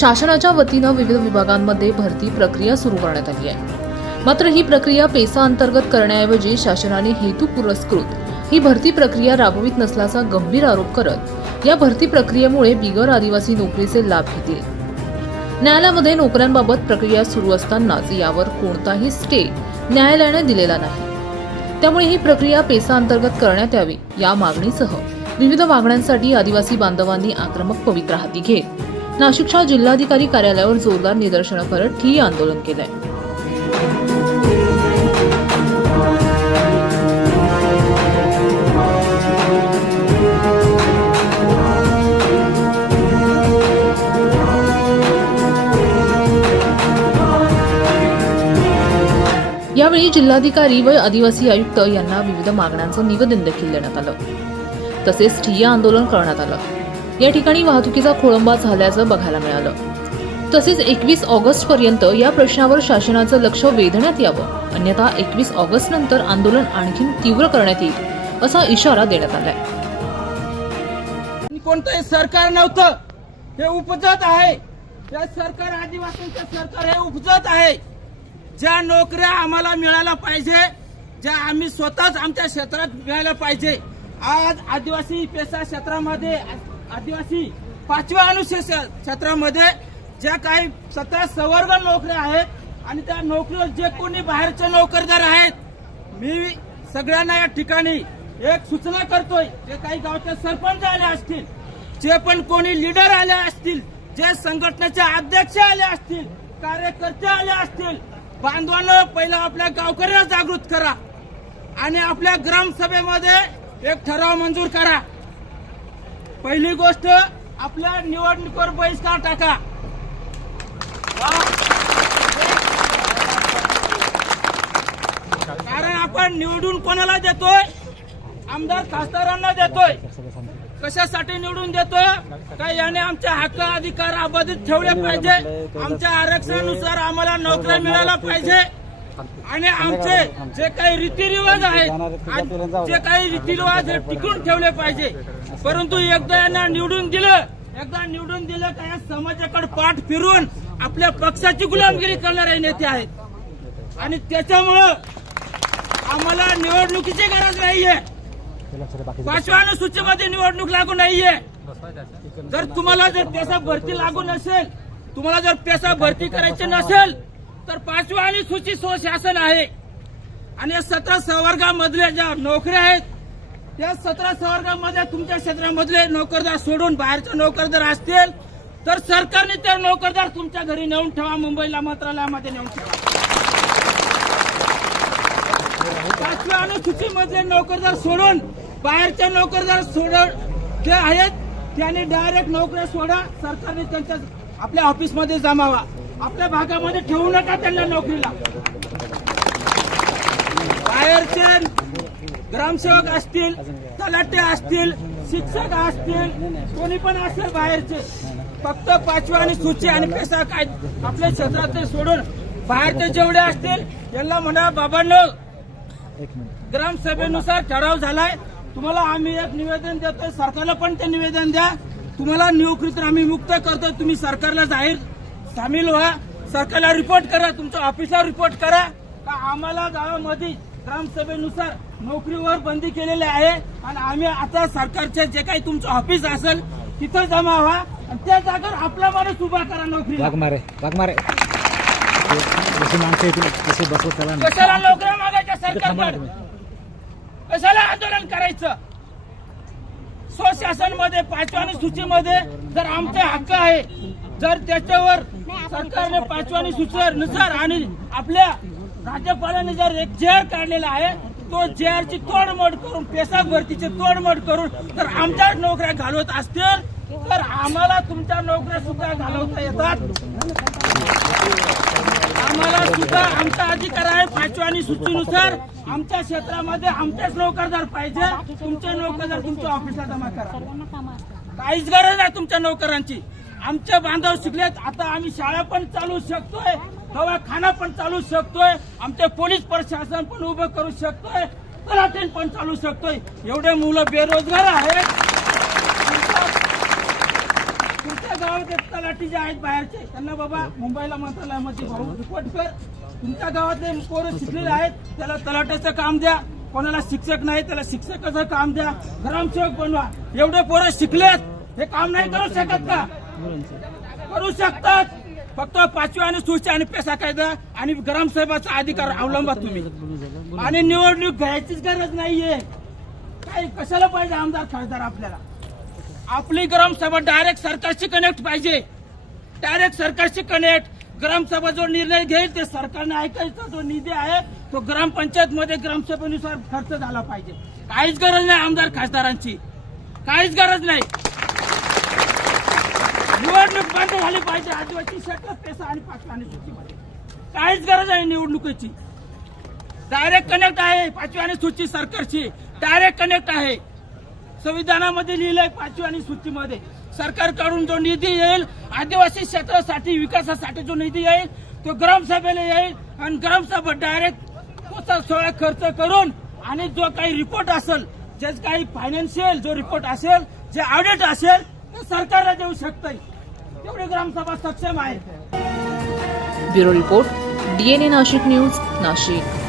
शासनाच्या वतीनं विविध विभागांमध्ये भरती प्रक्रिया सुरू करण्यात आली आहे. मात्र ही प्रक्रिया पेसा अंतर्गत करण्याऐवजी शासनाने हेतू पुरस्कृत ही भरती प्रक्रिया राबवित नसल्याचा गंभीर आरोप करत या भरती प्रक्रियेमुळे बिगर आदिवासी नोकरीचे लाभ घेतील. न्यायालयामध्ये नोकऱ्यांबाबत प्रक्रिया सुरू असतानाच यावर कोणताही स्टे न्यायालयाने दिलेला नाही. त्यामुळे ही प्रक्रिया पेसा अंतर्गत करण्यात यावी या मागणीसह विविध मागण्यांसाठी आदिवासी बांधवांनी आक्रमक पवित्रा हाती घेत नाशिकच्या जिल्हाधिकारी कार्यालयावर जोरदार निदर्शनं करत ठिय्या आंदोलन केलंय. यावेळी जिल्हाधिकारी व आदिवासी आयुक्त यांना विविध मागण्यांचं निवेदन देखील देण्यात आलं. तसेच ठिय्या आंदोलन करण्यात आलं. या ठिकाणी वाहतुकीचा खोळंबा झाल्याचं बघायला मिळालं. तसेच एकवीस ऑगस्ट पर्यंत या प्रश्नावर शासनाचं लक्ष वेधण्यात यावं. अन्यथा एकवीस ऑगस्ट नंतर आंदोलन आणखी तीव्र करण्यात येईल असा इशारा देण्यात आलाय. आणि कोणतंही सरकार नव्हतं. हे उपजत आहे. या सरकार आदिवासींचं सरकार हे उपजत आहे. ज्या नोकऱ्या आम्हाला मिळायला पाहिजे ज्या आम्ही स्वतःच आमच्या क्षेत्रात मिळायला पाहिजे. आज आदिवासी पेसा क्षेत्रामध्ये आदिवासी पाचव्या अनुसूचित क्षेत्रामध्ये ज्या काही सतरा संवर्ग नोकऱ्या आहेत आणि त्या नोकरीवर जे कोणी बाहेरचे नोकरदार आहेत मी सगळ्यांना या ठिकाणी एक सूचना करतोय जे काही गावचे सरपंच आले असतील जे पण कोणी लीडर आले असतील जे संघटनेचे अध्यक्ष आले असतील कार्यकर्ते आले असतील बांधवानं पहिलं आपल्या गावकऱ्यांना जागृत करा आणि आपल्या ग्रामसभेमध्ये एक ठराव मंजूर करा. पहिली गोष्ट आपल्या निवडणुकीवर बहिष्कार टाका? कारण आपण निवडून कोणाला देतोय? आमदार खासदारांना देतोय. कशासाठी निवडून देतो का याने आमचे हक्क अधिकार अबाधित ठेवले पाहिजे? आमच्या आरक्षणानुसार आम्हाला नोकऱ्या मिळायला पाहिजे. आणि आमचे जे काही रीतिरिवाज आहेत जे काही रीतिरिवाज टिकून ठेवले पाहिजे. परंतु एकदा यांना निवडून दिलं एकदा निवडून दिलं का या समाजाकडे पाठ फिरून आपल्या पक्षाची गुलामगिरी करणारे नेते आहेत. आणि त्याच्यामुळं आम्हाला निवडणुकीची गरज नाहीये. पाचव्या सूचीमध्ये निवडणूक लागू नाहीये. जर तुम्हाला जर पेसा भरती लागू नसेल तुम्हाला जर पेसा भरती करायची नसेल तर पाचव्या आणि सूची स्वशासन आहे. आणि सतरा संवर्गामधल्या ज्या नोकऱ्या आहेत त्या सतरा संवर्गामध्ये तुमच्या क्षेत्रामधले नोकरदार सोडून बाहेरचे नोकरदार असतील तर सरकारने त्या नोकरदार तुमच्या घरी नेऊन ठेवा मुंबईला मंत्रालयामध्ये नेऊन ठेवा. पाचव्या अनुसूचीमधले नोकरदार सोडून बाहेरचे नोकरदार सोडून जे आहेत त्यांनी डायरेक्ट नोकऱ्या सोडा सरकारने त्यांच्या आपल्या ऑफिसमध्ये जमावा. आपल्या भागामध्ये ठेवू नका त्यांना नोकरीला. बाहेरचे ग्रामसेवक असतील तलाटे असतील शिक्षक असतील कोणी पण असेल बाहेरचे फक्त पाचव्या आणि सूची आणि पेसा काय आपल्या क्षेत्रातले सोडून बाहेरचे जेवढे असतील यांना म्हणा बाबांनो ग्रामसभेनुसार ठराव झालाय. तुम्हाला आम्ही एक निवेदन देतोय सरकारला पण ते निवेदन द्या. तुम्हाला नोकरीतून आम्ही मुक्त करतो तुम्ही सरकारला जाहीर सामील व्हा. सरकारला रिपोर्ट करा तुमच्या ऑफिसला रिपोर्ट करा. का आम्हाला गावामध्ये ग्रामसभेनुसार नोकरीवर बंदी केलेली आहे आणि आम्ही आता सरकारचे जे काही तुमचं ऑफिस असेल तिथं जमा व्हा आणि त्या जागेवर आपला माणूस उभा करा नोकरी वाघ मारे वाघ मारे जशी माणसं येतील तसे बसवत त्याला ना. कशाला नोकऱ्या मागायच्या इथं थांबा ना सरकारकडे तुम्ही. कशाला आंदोलन करायचं स्वशासनमध्ये पाचव्या सूचीमध्ये जर आमचे हक्क आहे जर त्याच्यावर सरकारने पाचव्या सूचीनुसार आणि आपल्या राज्यपालाने जर एक झेर काढलेला आहे तो झेरची तोडमोड करून पेसा भरतीची तोडमोड करून तर आमच्या नोकऱ्या घालवत असतील तर आम्हाला तुमच्या नोकऱ्या सुद्धा घालवता येतात. आम्हाला सुद्धा आमचा अधिकार आहे पाचव्या आणि सूचीनुसार. आमच्या क्षेत्रामध्ये आमचेच नोकरदार पाहिजे. तुमचे नोकरदार तुमच्या ऑफिसला जमा करा. काहीच गरज आहे तुमच्या नोकरांची. आमचे बांधव शिकलेत. आता आम्ही शाळा पण चालू शकतोय. दवाखाना पण चालू शकतोय. आमचे पोलीस प्रशासन पण उभं करू शकतोय. तलाठीन पण चालू शकतोय. एवढे मुलं बेरोजगार आहेत. तुमच्या गावात तलाठी जे आहेत बाहेरचे त्यांना बाबा मुंबईला मंत्रालयामध्ये भाऊ रिपोर्ट कर. तुमच्या गावातले पोरं शिकलेले आहेत त्याला तलाट्याचं काम द्या. कोणाला शिक्षक नाही त्याला शिक्षकाचं काम द्या. ग्रामसेवक बनवा. एवढे पोरं शिकलेत. हे काम नाही करू शकत का? करू शकतात. फक्त पाचवी आणि सूची आणि पैसा कायदा आणि ग्रामसाहेबाचा अधिकार अवलंबा तुम्ही. आणि निवडणूक घ्यायचीच गरज नाहीये. काय कशाला पाहिजे आमदार खासदार आपल्याला? आपली ग्रामसभा डायरेक्ट सरकारशी कनेक्ट पाहिजे. डायरेक्ट सरकारशी कनेक्ट ग्रामसभा जो निर्णय घेईल ते सरकारने ऐकायचा जो निधी आहे तो ग्रामपंचायत मध्ये ग्रामसभेनुसार खर्च झाला पाहिजे. काहीच गरज नाही आमदार खासदारांची. काहीच गरज नाही. निवडणूक बंद झाली पाहिजे. आदिवासी क्षेत्रात पैसा आणि पाचव्या आणि सूचीमध्ये. काहीच गरज आहे निवडणुकीची. डायरेक्ट कनेक्ट आहे पाचवी आणि सूची सरकारची. डायरेक्ट कनेक्ट आहे. संविधानामध्ये लिहिलंय पाचवी आणि सूचीमध्ये. सरकारकडून जो निधी येईल आदिवासी क्षेत्रासाठी विकासासाठी जो निधी येईल तो ग्रामसभेला येईल आणि ग्रामसभा डायरेक्ट सोळा खर्च करून आणि जो काही रिपोर्ट असेल जे काही फायनान्शियल जो रिपोर्ट असेल जे ऑडिट असेल ते सरकारला देऊ शकतंय. तेवढे ग्रामसभा सक्षम आहे bureau report DNA Nashik news Nashik.